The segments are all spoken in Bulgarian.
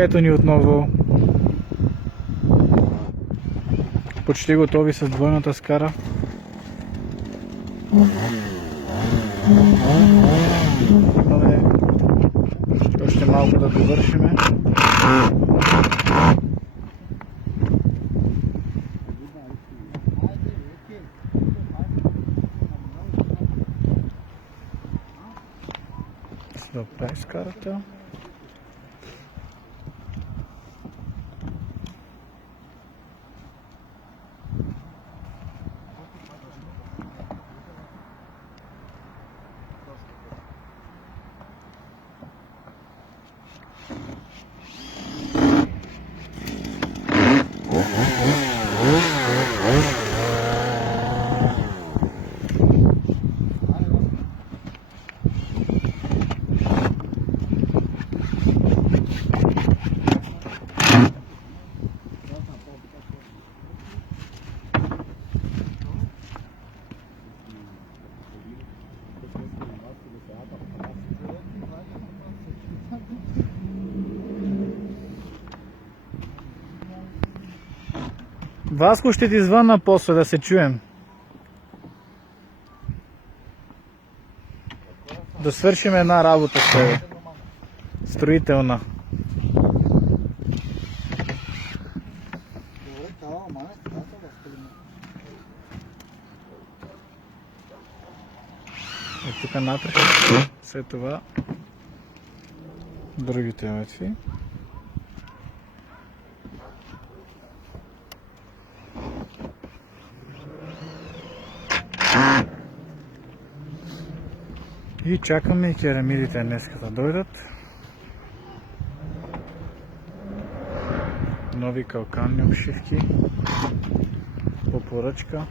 Ето ни отново. Почти готови с двойната скара. Имаме още малко да довършиме. Добре, скарата. Васко, ще ти звънна после да се чуем. Да свършим една работа с тебе. Строителна. И тук напред. След това другите ветви. И чакаме и керамидите днес да дойдат. Нови калканни обшивки по поръчка.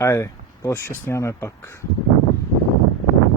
Айде, после ще снимаме пак.